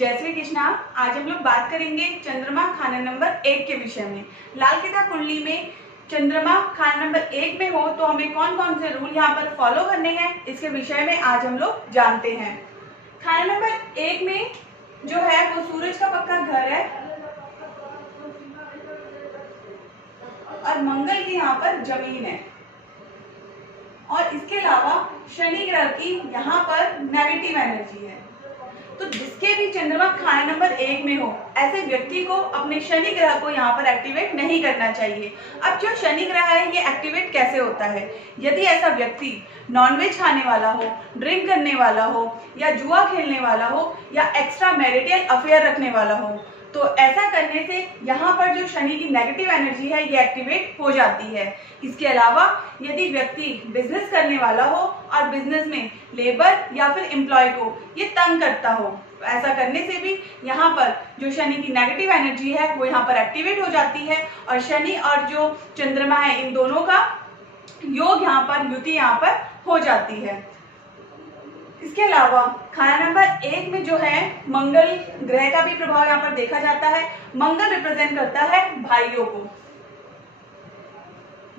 जय श्री कृष्णा। आज हम लोग बात करेंगे चंद्रमा खाना नंबर 1 के विषय में। लाल किताब कुंडली में चंद्रमा खाना नंबर 1 में हो तो हमें कौन कौन से रूल यहाँ पर फॉलो करने हैं, इसके विषय में आज हम लोग जानते हैं। खाना नंबर 1 में जो है वो सूरज का पक्का घर है और मंगल की यहाँ पर जमीन है, और इसके अलावा शनि ग्रह की यहाँ पर नेगेटिव एनर्जी है। तो जिसके भी चंद्रमा खाना नंबर 1 में हो, ऐसे व्यक्ति को अपने शनि ग्रह को यहाँ पर एक्टिवेट नहीं करना चाहिए। अब जो शनि ग्रह है ये एक्टिवेट कैसे होता है? यदि ऐसा व्यक्ति नॉनवेज खाने वाला हो, ड्रिंक करने वाला हो, या जुआ खेलने वाला हो, या एक्स्ट्रा मैरिटल अफेयर रखने वाला हो, तो ऐसा करने से यहाँ पर जो शनि की नेगेटिव एनर्जी है ये एक्टिवेट हो जाती है। इसके अलावा यदि व्यक्ति बिजनेस करने वाला हो और बिजनेस में लेबर या फिर एम्प्लॉय को ये तंग करता हो, तो ऐसा करने से भी यहाँ पर जो शनि की नेगेटिव एनर्जी है वो यहाँ पर एक्टिवेट हो जाती है, और शनि और जो चंद्रमा है इन दोनों का योग यहाँ पर, युति यहाँ पर हो जाती है। इसके अलावा खाना नंबर 1 में जो है मंगल ग्रह का भी प्रभाव यहाँ पर देखा जाता है। मंगल रिप्रेजेंट करता है भाइयों को।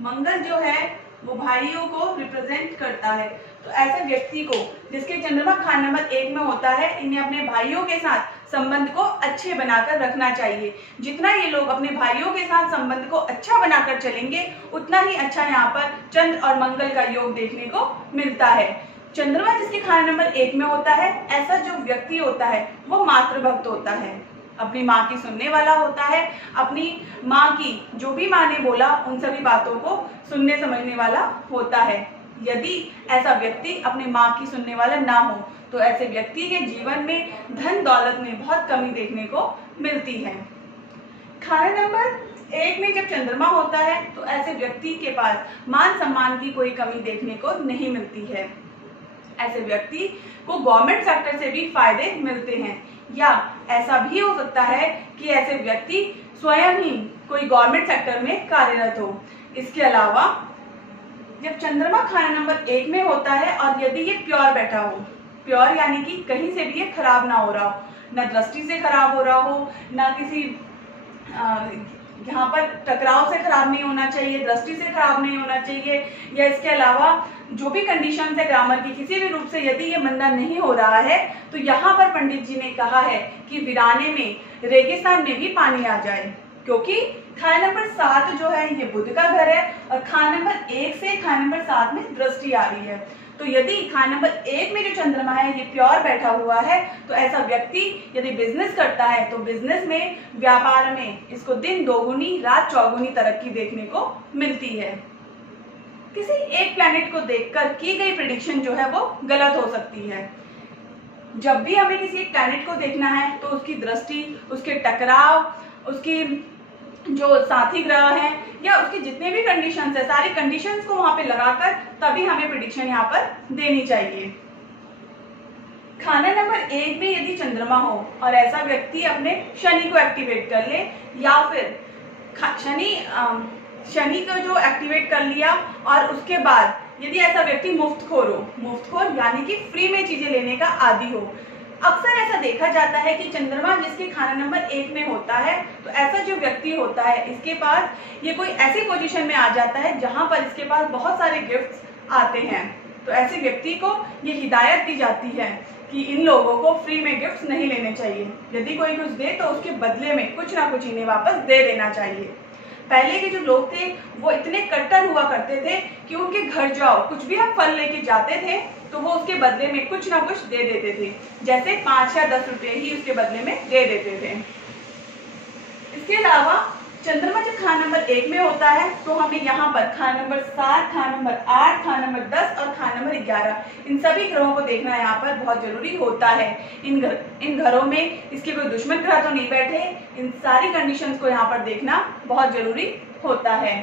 मंगल जो है वो भाइयों को रिप्रेजेंट करता है। तो ऐसे व्यक्ति को जिसके चंद्रमा खाना नंबर 1 में होता है, इन्हें अपने भाइयों के साथ संबंध को अच्छे बनाकर रखना चाहिए। जितना ये लोग अपने भाइयों के साथ संबंध को अच्छा बनाकर चलेंगे, उतना ही अच्छा यहाँ पर चंद्र और मंगल का योग देखने को मिलता है। चंद्रमा जिसके खाना नंबर 1 में होता है, ऐसा जो व्यक्ति होता है वो मातृभक्त होता है, अपनी माँ की सुनने वाला होता है, अपनी माँ की जो भी माँ ने बोला उन सभी बातों को सुनने समझने वाला होता है। यदि ऐसा व्यक्ति अपने माँ की सुनने वाला ना हो तो ऐसे व्यक्ति के जीवन में धन दौलत में बहुत कमी देखने को मिलती है। खाना नंबर 1 में जब चंद्रमा होता है तो ऐसे व्यक्ति के पास मान सम्मान की कोई कमी देखने को नहीं मिलती है। ऐसे व्यक्ति को गवर्नमेंट सेक्टर से भी फायदे मिलते हैं, या ऐसा भी हो सकता है कि ऐसे व्यक्ति स्वयं ही कोई गवर्नमेंट सेक्टर में कार्यरत हो। इसके अलावा जब चंद्रमा खाना नंबर 1 में होता है और यदि ये प्योर बैठा हो, प्योर यानी कि कहीं से भी ये खराब ना हो रहा हो, ना दृष्टि से खराब हो रहा हो, ना किसी यहाँ पर टकराव से खराब नहीं होना चाहिए, दृष्टि से खराब नहीं होना चाहिए, या इसके अलावा जो भी कंडीशन है ग्रामर की किसी भी रूप से यदि ये मंदा नहीं हो रहा है, तो यहाँ पर पंडित जी ने कहा है कि वीराने में, रेगिस्तान में भी पानी आ जाए, क्योंकि खाना नंबर 7 जो है ये बुध का घर है और खाना नंबर 1 से खाना नंबर 7 में दृष्टि आ रही है। तो यदि खाना नंबर 1 में जो चंद्रमा है ये प्योर बैठा हुआ है, तो ऐसा व्यक्ति यदि बिजनेस करता है तो बिजनेस में, व्यापार में इसको दिन दोगुनी रात चौगुनी तरक्की देखने को मिलती है। किसी एक प्लैनेट को देखकर की गई प्रेडिक्शन जो है वो गलत हो सकती है। जब भी हमें किसी एक प्लैनेट को देखना है तो उसकी दृष्टि, उसके टकराव, उसकी जो साथी ग्रह हैं, या उसके जितने भी कंडीशंस है, सारी कंडीशंस को वहां पे लगाकर तभी हमें प्रेडिक्शन यहाँ पर देनी चाहिए। खाना नंबर 1 में यदि चंद्रमा हो और ऐसा व्यक्ति अपने शनि को एक्टिवेट कर ले, या फिर शनि को जो एक्टिवेट कर लिया और उसके बाद यदि ऐसा व्यक्ति मुफ्तखोर हो, मुफ्तखोर यानी कि फ्री में चीजें लेने का आदी हो। अक्सर ऐसा देखा जाता है कि चंद्रमा जिसके खाना नंबर 1 में होता है, तो ऐसा जो व्यक्ति होता है इसके पास ये कोई ऐसी पोजीशन में आ जाता है जहां पर इसके पास बहुत सारे गिफ्ट्स आते हैं। तो ऐसे व्यक्ति को ये हिदायत दी जाती है कि इन लोगों को फ्री में गिफ्ट्स नहीं लेने चाहिए। यदि कोई कुछ दे तो उसके बदले में कुछ ना कुछ इन्हें वापस दे देना चाहिए। पहले के जो लोग थे वो इतने कट्टर हुआ करते थे कि उनके घर जाओ, कुछ भी हम फल लेके जाते थे तो वो उसके बदले में कुछ ना कुछ दे देते थे, जैसे 5 या 10 रुपये ही उसके बदले में दे देते थे। इसके अलावा चंद्रमा जब खाना नंबर 1 में होता है तो हमें यहाँ पर खाना नंबर 7, खाना नंबर 8, खाना नंबर 10 और खाना नंबर 11 इन सभी ग्रहों को देखना यहाँ पर बहुत जरूरी होता है। इन घरों में इसके कोई दुश्मन ग्रह तो नहीं बैठे, इन सारी कंडीशंस को यहाँ पर देखना बहुत जरूरी होता है।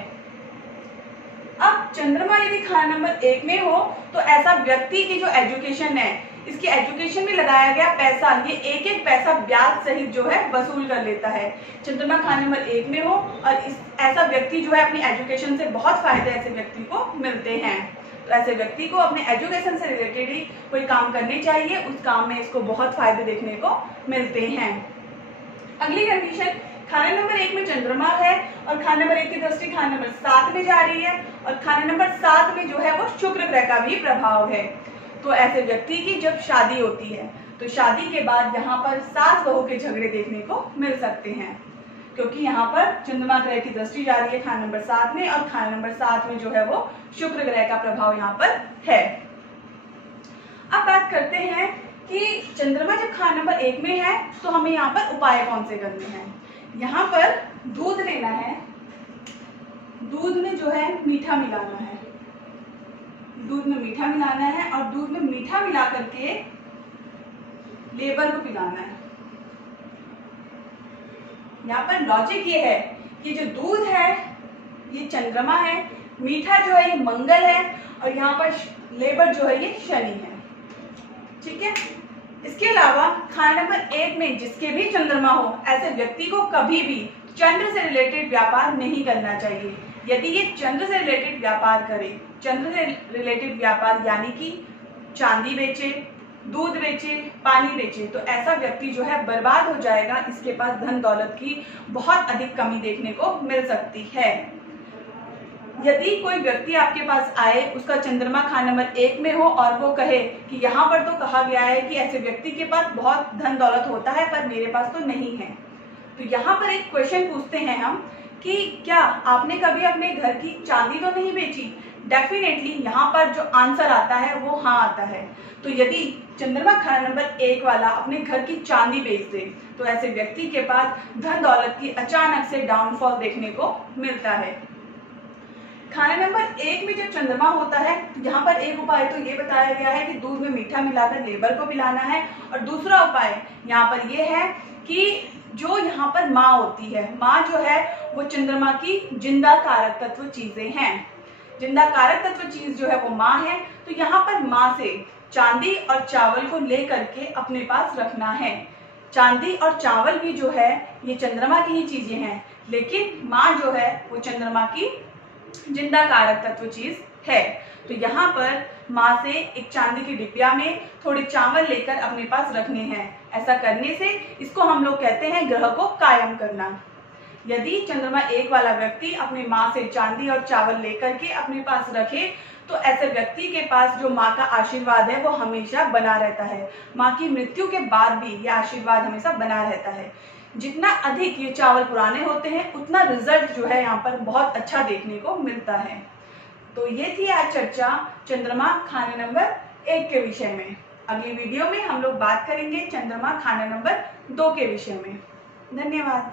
अब चंद्रमा यदि खाना नंबर 1 में हो तो ऐसा व्यक्ति की जो एजुकेशन है, इसकी एजुकेशन में लगाया गया पैसा, ये एक एक पैसा ब्याज सहित जो है वसूल कर लेता है। चंद्रमा खाना नंबर 1 में हो और ऐसा व्यक्ति जो है अपनी एजुकेशन से बहुत फायदे ऐसे व्यक्ति को मिलते हैं। तो ऐसे व्यक्ति को अपने एजुकेशन से रिलेटेड ही कोई काम करने चाहिए, उस काम में इसको बहुत फायदे देखने को मिलते हैं। अगली कंडीशन, खाने नंबर 1 में चंद्रमा है और खाने नंबर 1 की दृष्टि खाने नंबर 7 में जा रही है और खाने नंबर 7 में जो है वो शुक्र ग्रह का भी प्रभाव है। तो ऐसे व्यक्ति की जब शादी होती है तो शादी के बाद यहाँ पर सास बहू के झगड़े देखने को मिल सकते हैं, क्योंकि यहाँ पर चंद्रमा ग्रह की दृष्टि जा रही है खाने नंबर 7 में और खाने नंबर 7 में जो है वो शुक्र ग्रह का प्रभाव यहाँ पर है। अब बात करते हैं कि चंद्रमा जब खाने नंबर 1 में है तो हमें यहाँ पर उपाय कौन से करने हैं। यहाँ पर दूध लेना है, दूध में जो है मीठा मिलाना है, दूध में मीठा मिलाना है और दूध में मीठा मिला करके लेबर को पिलाना है। यहाँ पर लॉजिक ये है कि जो दूध है ये चंद्रमा है, मीठा जो है ये मंगल है और यहाँ पर लेबर जो है ये शनि है। ठीक है। इसके अलावा खाने नंबर 1 में जिसके भी चंद्रमा हो, ऐसे व्यक्ति को कभी भी चंद्र से रिलेटेड व्यापार नहीं करना चाहिए। यदि ये चंद्र से रिलेटेड व्यापार करे, चंद्र से रिलेटेड व्यापार यानी कि चांदी बेचे, दूध बेचे, पानी बेचे, तो ऐसा व्यक्ति जो है बर्बाद हो जाएगा। इसके पास धन दौलत की बहुत अधिक कमी देखने को मिल सकती है। यदि कोई व्यक्ति आपके पास आए, उसका चंद्रमा खाने नंबर 1 में हो और वो कहे कि यहाँ पर तो कहा गया है कि ऐसे व्यक्ति के पास बहुत धन दौलत होता है पर मेरे पास तो नहीं है, तो यहाँ पर एक क्वेश्चन पूछते हैं हम कि क्या आपने कभी अपने घर की चांदी तो नहीं बेची। डेफिनेटली यहाँ पर जो आंसर आता है वो हाँ आता है। तो यदि चंद्रमा खाने नंबर 1 वाला अपने घर की चांदी बेच दे तो ऐसे व्यक्ति के पास धन दौलत की अचानक से डाउनफॉल देखने को मिलता है। खाने नंबर 1 में जब चंद्रमा होता है तो यहाँ पर एक उपाय तो ये बताया गया है कि दूध में मीठा मिलाकर लेबर को पिलाना है, और दूसरा उपाय यहाँ पर ये है कि जो यहाँ पर माँ होती है, माँ जो है वो चंद्रमा की जिंदा कारक तत्व चीजें हैं। जिंदा कारक तत्व चीज जो है वो माँ है, तो यहाँ पर माँ से चांदी और चावल को ले करके अपने पास रखना है। चांदी और चावल भी जो है ये चंद्रमा की ही चीजें हैं, लेकिन माँ जो है वो चंद्रमा की जिंदा कारक तत्व चीज है। तो यहाँ पर माँ से एक चांदी की डिबिया में थोड़े चावल लेकर अपने पास रखने हैं। ऐसा करने से इसको हम लोग कहते हैं ग्रह को कायम करना। यदि चंद्रमा 1 वाला व्यक्ति अपनी माँ से चांदी और चावल लेकर के अपने पास रखे तो ऐसे व्यक्ति के पास जो माँ का आशीर्वाद है वो हमेशा बना रहता है। माँ की मृत्यु के बाद भी ये आशीर्वाद हमेशा बना रहता है। जितना अधिक ये चावल पुराने होते हैं उतना रिजल्ट जो है यहाँ पर बहुत अच्छा देखने को मिलता है। तो ये थी आज चर्चा चंद्रमा खाने नंबर 1 के विषय में। अगली वीडियो में हम लोग बात करेंगे चंद्रमा खाने नंबर 2 के विषय में। धन्यवाद।